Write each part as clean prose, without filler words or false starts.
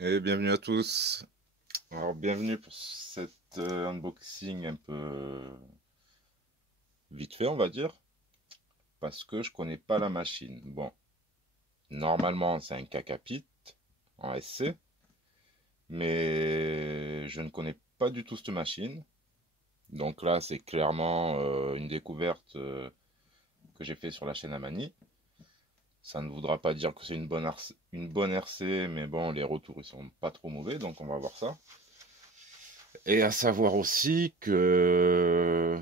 Et bienvenue à tous. Alors bienvenue pour cet unboxing un peu vite fait on va dire, parce que je connais pas la machine. Bon, normalement c'est un Kakapit en SC, mais je ne connais pas du tout cette machine. Donc là c'est clairement une découverte que j'ai fait sur la chaîne Amani. Ça ne voudra pas dire que c'est une bonne RC, mais bon les retours ils sont pas trop mauvais, donc on va voir ça. Et à savoir aussi que,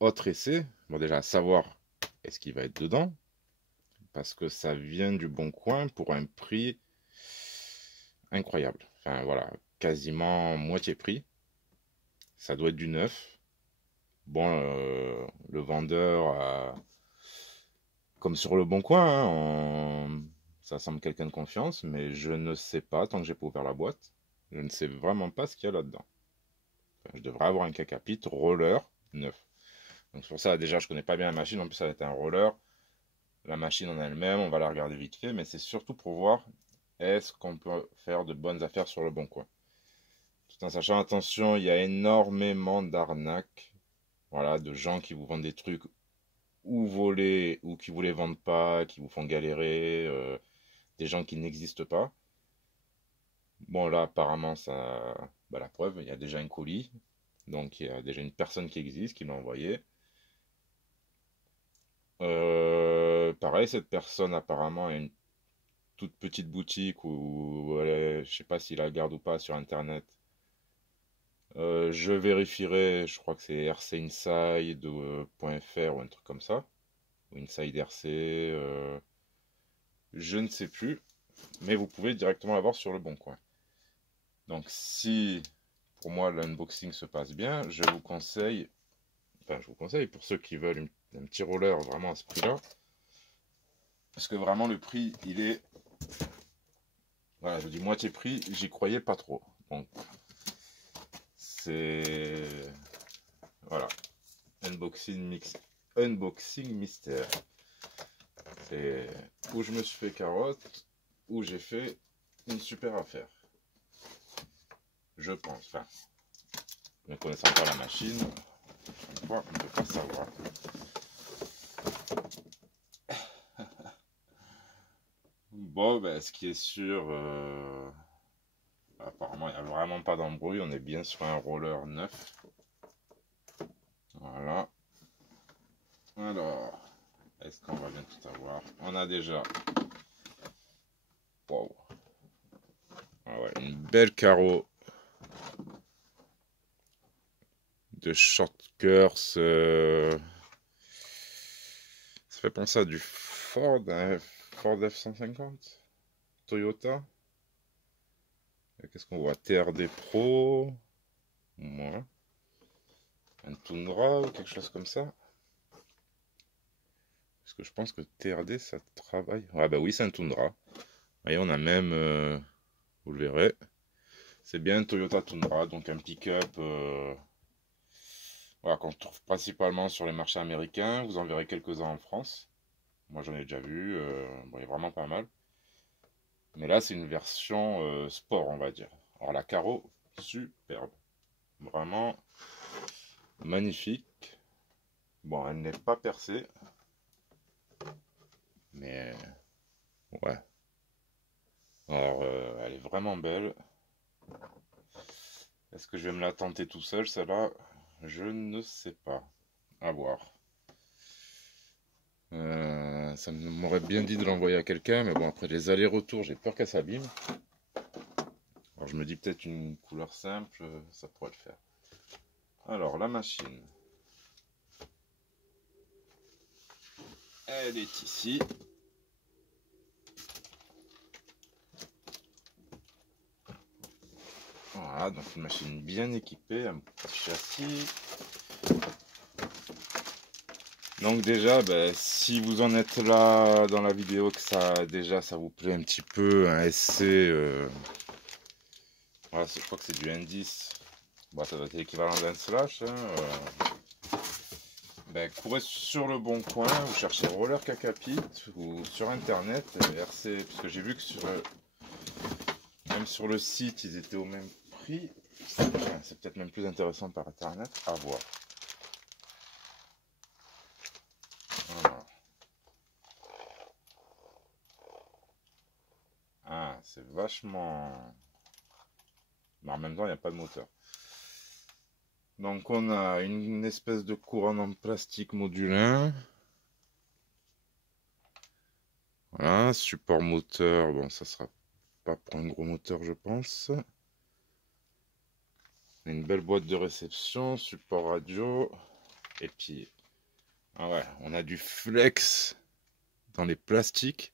autre essai, bon déjà à savoir est-ce qu'il va être dedans, parce que ça vient du Bon Coin pour un prix incroyable. Enfin voilà, quasiment moitié prix. Ça doit être du neuf. Bon, le vendeur, comme sur le Bon Coin, hein, ça semble quelqu'un de confiance, mais je ne sais pas, tant que j'ai pas ouvert la boîte, je ne sais vraiment pas ce qu'il y a là-dedans. Enfin, je devrais avoir un Kakapit roller neuf. Donc c'est pour ça, déjà, je connais pas bien la machine. En plus, ça va être un roller. La machine en elle-même, on va la regarder vite fait. Mais c'est surtout pour voir est-ce qu'on peut faire de bonnes affaires sur le bon coin. Tout en sachant, attention, il y a énormément d'arnaques. Voilà, de gens qui vous vendent des trucs ou volés ou qui vous les vendent pas, qui vous font galérer. Des gens qui n'existent pas. Bon, là, apparemment, ça. Bah, la preuve, il y a déjà un colis. Donc, il y a déjà une personne qui existe, qui l'a envoyé. Pareil, cette personne apparemment a une toute petite boutique où je sais pas s'il la garde ou pas sur internet. Je vérifierai, je crois que c'est rcinside.fr ou un truc comme ça, ou Inside RC, je ne sais plus, mais vous pouvez directement la voir sur le bon coin. Donc si pour moi l'unboxing se passe bien, je vous conseille pour ceux qui veulent un petit roller vraiment à ce prix-là, parce que vraiment le prix il est, voilà, je dis moitié prix, j'y croyais pas trop. Donc c'est, voilà, unboxing mystère. C'est où je me suis fait carotte, où j'ai fait une super affaire. Je pense. Enfin, ne connaissant pas la machine, on ne peut pas savoir. Bon, ben, ce qui est sûr, apparemment, il n'y a vraiment pas d'embrouille. On est bien sur un roller neuf. Voilà. Alors, est-ce qu'on va bien tout avoir? On a déjà. Wow. Ah ouais, une belle carreau de shortcuts. Ça fait penser à du Ford, hein, Ford F-150, Toyota. Qu'est-ce qu'on voit? TRD Pro. Ouais. Un Tundra ou quelque chose comme ça. Parce que je pense que TRD ça travaille. Ah bah oui, c'est un Tundra. Voyez, on a même, vous le verrez, c'est bien un Toyota Tundra, donc un pick-up voilà, qu'on trouve principalement sur les marchés américains. Vous en verrez quelques-uns en France. Moi j'en ai déjà vu, bon, il y a vraiment pas mal. Mais là c'est une version sport, on va dire. Alors la carreau, superbe. Vraiment magnifique. Bon, elle n'est pas percée. Mais ouais. Alors elle est vraiment belle. Est-ce que je vais me la tenter tout seul, celle-là? Je ne sais pas. À voir. Ça m'aurait bien dit de l'envoyer à quelqu'un, mais bon, après les allers-retours, j'ai peur qu'elle s'abîme. Alors je me dis peut-être une couleur simple, ça pourrait le faire. Alors la machine, elle est ici. Voilà, donc une machine bien équipée, un petit châssis. Donc déjà, ben, si vous en êtes là dans la vidéo, que ça vous plaît un petit peu, un SC, voilà, je crois que c'est du indice. Bon, ça doit être l'équivalent d'un slash. Hein, ben, courez sur le bon coin, vous cherchez roller Kakapit ou sur internet RC, parce que j'ai vu que Même sur le site, ils étaient au même prix. C'est peut-être même plus intéressant par internet à voir. Voilà. Ah, c'est vachement... Mais en même temps, il n'y a pas de moteur. Donc on a une espèce de couronne en plastique modulin. Voilà, support moteur, bon ça sera pas pour un gros moteur je pense. Une belle boîte de réception, support radio. Et puis, ah ouais, on a du flex dans les plastiques.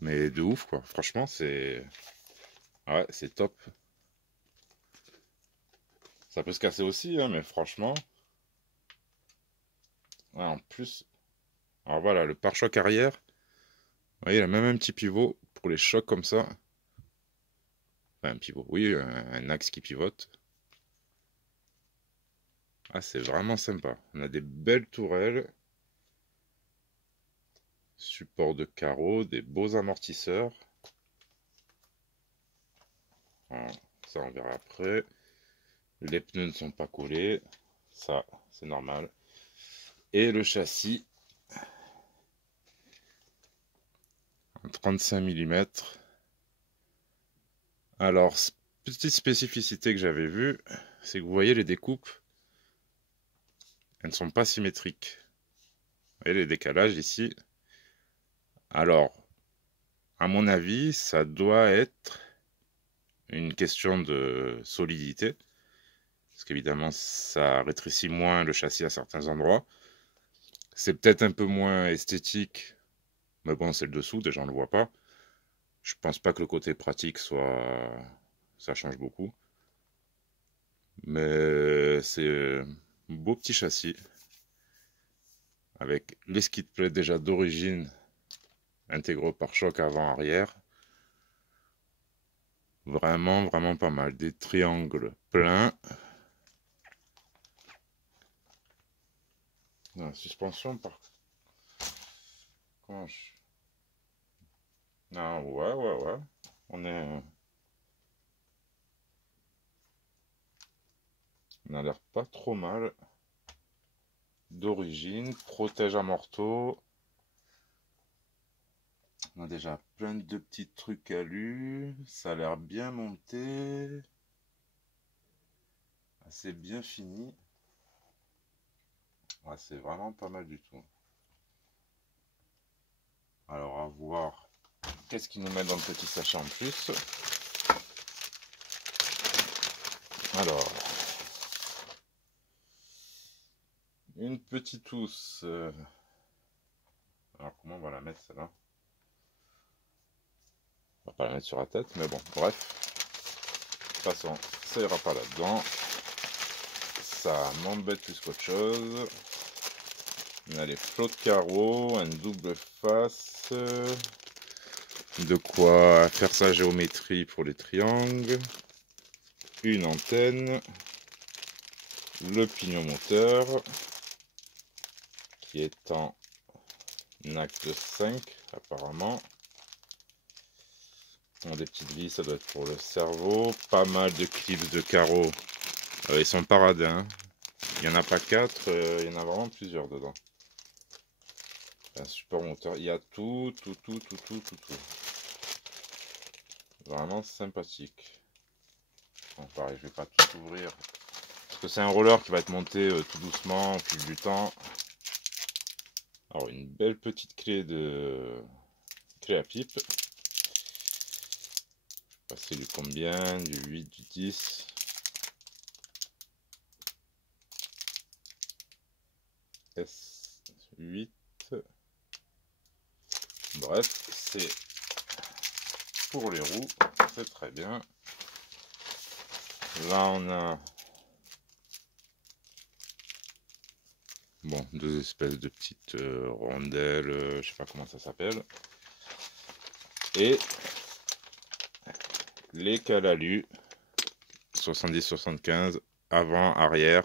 Mais de ouf quoi, franchement c'est... Ouais, c'est top. Ça peut se casser aussi, hein, mais franchement... Ouais, en plus... Alors voilà, le pare-choc arrière. Vous voyez, il a même un petit pivot pour les chocs comme ça. Enfin, un pivot, oui, un axe qui pivote. Ah, c'est vraiment sympa. On a des belles tourelles. Support de carreaux, des beaux amortisseurs. Voilà, ça, on verra après. Les pneus ne sont pas collés. Ça, c'est normal. Et le châssis. En 35 mm. Alors, petite spécificité que j'avais vue, c'est que vous voyez les découpes, elles ne sont pas symétriques. Vous voyez les décalages ici. Alors, à mon avis, ça doit être une question de solidité. Parce qu'évidemment, ça rétrécit moins le châssis à certains endroits. C'est peut-être un peu moins esthétique, mais bon, c'est le dessous, déjà on ne le voit pas. Je pense pas que le côté pratique soit... ça change beaucoup. Mais c'est un beau petit châssis. Avec les skid plates déjà d'origine intégrés au pare-choc avant-arrière. Vraiment, vraiment pas mal. Des triangles pleins. La suspension par... Comment je... Non, ouais. On est... On a l'air pas trop mal. D'origine. Protège amorto. On a déjà plein de petits trucs alu. Ça a l'air bien monté. Assez bien fini. Ouais, c'est vraiment pas mal du tout. Alors à voir qu'est-ce qu'ils nous mettent dans le petit sachet en plus. Alors, une petite housse. Alors comment on va la mettre celle-là? On va pas la mettre sur la tête, mais bon, bref. De toute façon, ça ira pas là-dedans. Ça m'embête plus qu'autre chose. On a les flots de carreaux, un double face. De quoi faire sa géométrie pour les triangles. Une antenne. Le pignon moteur. Qui est en acte 5 apparemment. On a des petites vis, ça doit être pour le cerveau. Pas mal de clips de carreaux. Ils sont paradins. Il n'y en a pas 4, il y en a vraiment plusieurs dedans. Un support moteur. Il y a tout. Vraiment sympathique. Bon, pareil, je vais pas tout ouvrir. Parce que c'est un roller qui va être monté tout doucement au fil du temps. Alors, une belle petite clé à pipe. Passer du combien? Du 8, du 10. S8. Bref, c'est pour les roues. C'est très bien. Là, on a bon, deux espèces de petites rondelles, je sais pas comment ça s'appelle. Et les calalu 70-75 avant, arrière.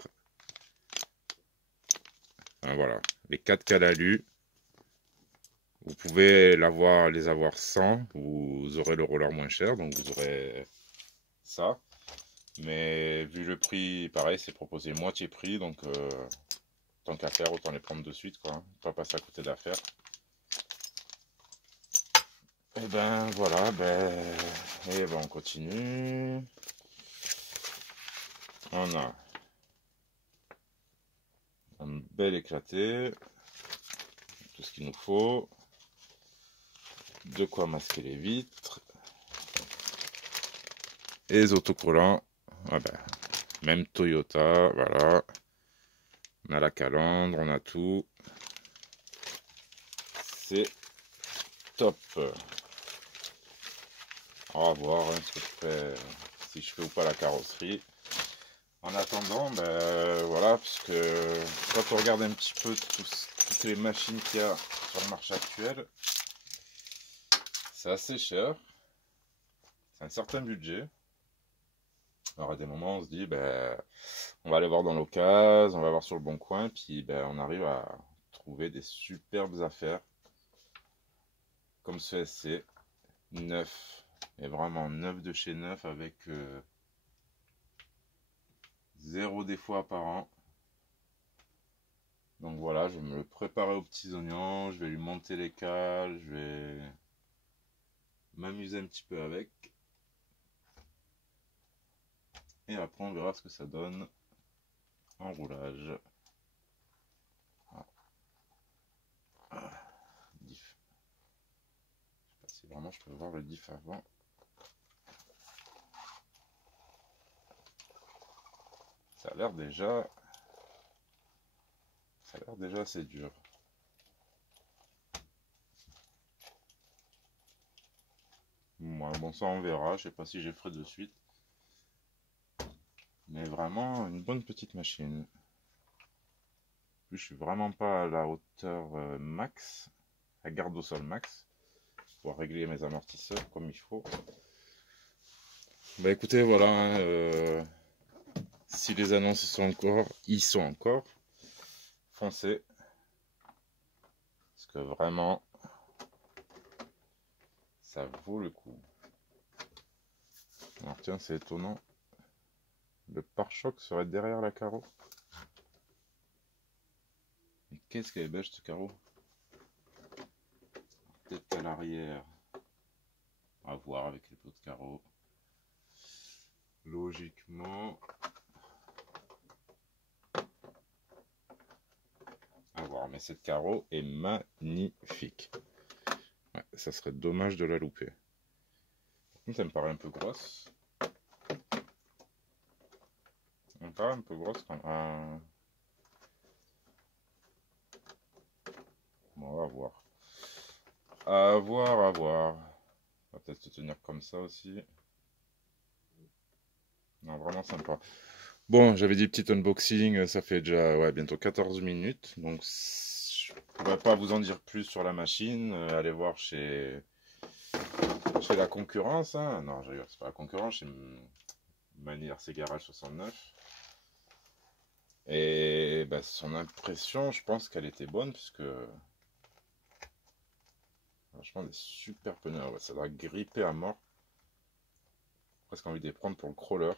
Voilà, les 4 calalu. Vous pouvez les avoir sans, vous aurez le roller moins cher, donc vous aurez ça. Mais vu le prix, pareil, c'est proposé moitié prix, donc tant qu'à faire, autant les prendre de suite, quoi. Pas passer à côté d'affaires. Et ben voilà, et ben on continue. On a un bel éclaté, tout ce qu'il nous faut. De quoi masquer les vitres. Et les autocollants. Ah ben, même Toyota, voilà. On a la calandre, on a tout. C'est top. On va voir hein, ce que je fais, si je fais ou pas la carrosserie. En attendant, ben voilà, parce que quand on regarde un petit peu toutes les machines qu'il y a sur le marché actuel, c'est assez cher. C'est un certain budget. Alors à des moments, on se dit, ben, on va aller voir dans l'occasion, on va voir sur le bon coin, puis ben, on arrive à trouver des superbes affaires, comme ce SC, neuf, et vraiment neuf de chez neuf, avec zéro défaut apparent. Donc voilà, je vais me le préparer aux petits oignons, je vais lui monter les cales, je vais m'amuser un petit peu avec. Et après on verra ce que ça donne en roulage. Ah, diff. Je sais pas si vraiment je peux voir le diff avant. Ça a l'air déjà assez dur. Bon ça on verra, je sais pas si j'ai ferai de suite. Mais vraiment une bonne petite machine. En plus je suis vraiment pas à la hauteur max, à garde au sol max, pour régler mes amortisseurs comme il faut. Bah écoutez voilà, hein, si les annonces y sont encore, foncez. Parce que vraiment, ça vaut le coup. Alors tiens, c'est étonnant. Le pare-choc serait derrière la carreau. Mais qu'est-ce qu'elle est belle ce carreau. Peut-être à l'arrière. À voir avec les pots de carreau. Logiquement. À voir, mais cette carreau est magnifique. Ouais, ça serait dommage de la louper. Par contre, elle me paraît un peu grosse. Elle me paraît un peu grosse quand même. Bon, on va voir. À voir, à voir. On va peut-être se tenir comme ça aussi. Non, vraiment sympa. Bon, j'avais dit petit unboxing, ça fait déjà ouais, bientôt 14 minutes. Donc, je pourrais pas vous en dire plus sur la machine. Allez voir chez la concurrence. Hein. Non, c'est pas la concurrence, chez Mani RC Garage 69. Et bah, son impression, je pense qu'elle était bonne, puisque franchement, des super pneus. Ouais, ça doit gripper à mort. Presque envie de les prendre pour le crawler.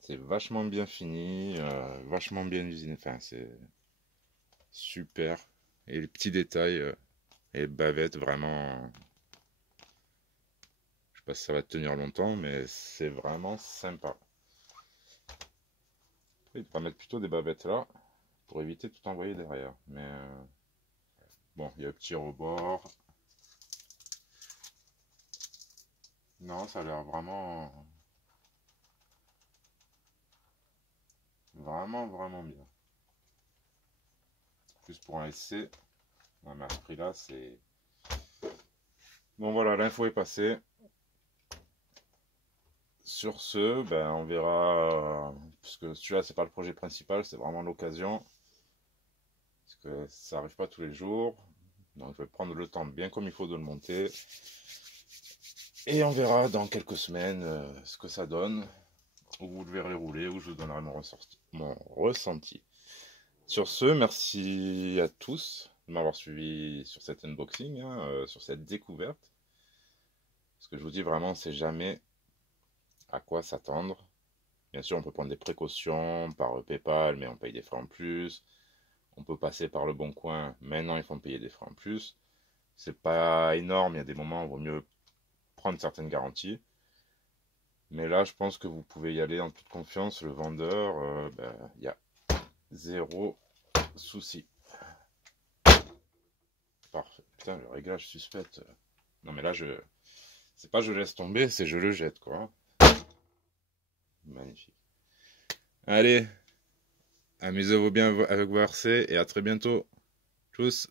C'est vachement bien fini, vachement bien usiné. Enfin, c'est super. Et les petits détails et les bavettes, vraiment. Je sais pas si ça va tenir longtemps, mais c'est vraiment sympa. Il devrait mettre plutôt des bavettes là pour éviter de tout envoyer derrière. Mais bon, il y a le petit rebord. Non, ça a l'air vraiment, vraiment bien. Plus pour un SC. Non, mais à ce prix-là, c'est. Bon voilà, l'info est passée. Sur ce, ben, on verra. Parce que celui-là, c'est pas le projet principal, c'est vraiment l'occasion. Parce que ça arrive pas tous les jours. Donc je vais prendre le temps bien comme il faut de le monter. Et on verra dans quelques semaines ce que ça donne. Où vous le verrez rouler, où je vous donnerai mon ressenti. Sur ce, merci à tous de m'avoir suivi sur cet unboxing, hein, sur cette découverte. Ce que je vous dis vraiment, c'est jamais à quoi s'attendre. Bien sûr, on peut prendre des précautions par PayPal, mais on paye des frais en plus. On peut passer par le Bon Coin, maintenant ils font payer des frais en plus. C'est pas énorme, il y a des moments où il vaut mieux prendre certaines garanties. Mais là, je pense que vous pouvez y aller en toute confiance. Le vendeur, il y a zéro souci. Parfait. Putain, le réglage suspect. Non, mais là, c'est pas je laisse tomber, c'est je le jette, quoi. Magnifique. Allez, amusez-vous bien avec vos RC et à très bientôt. Tchuss.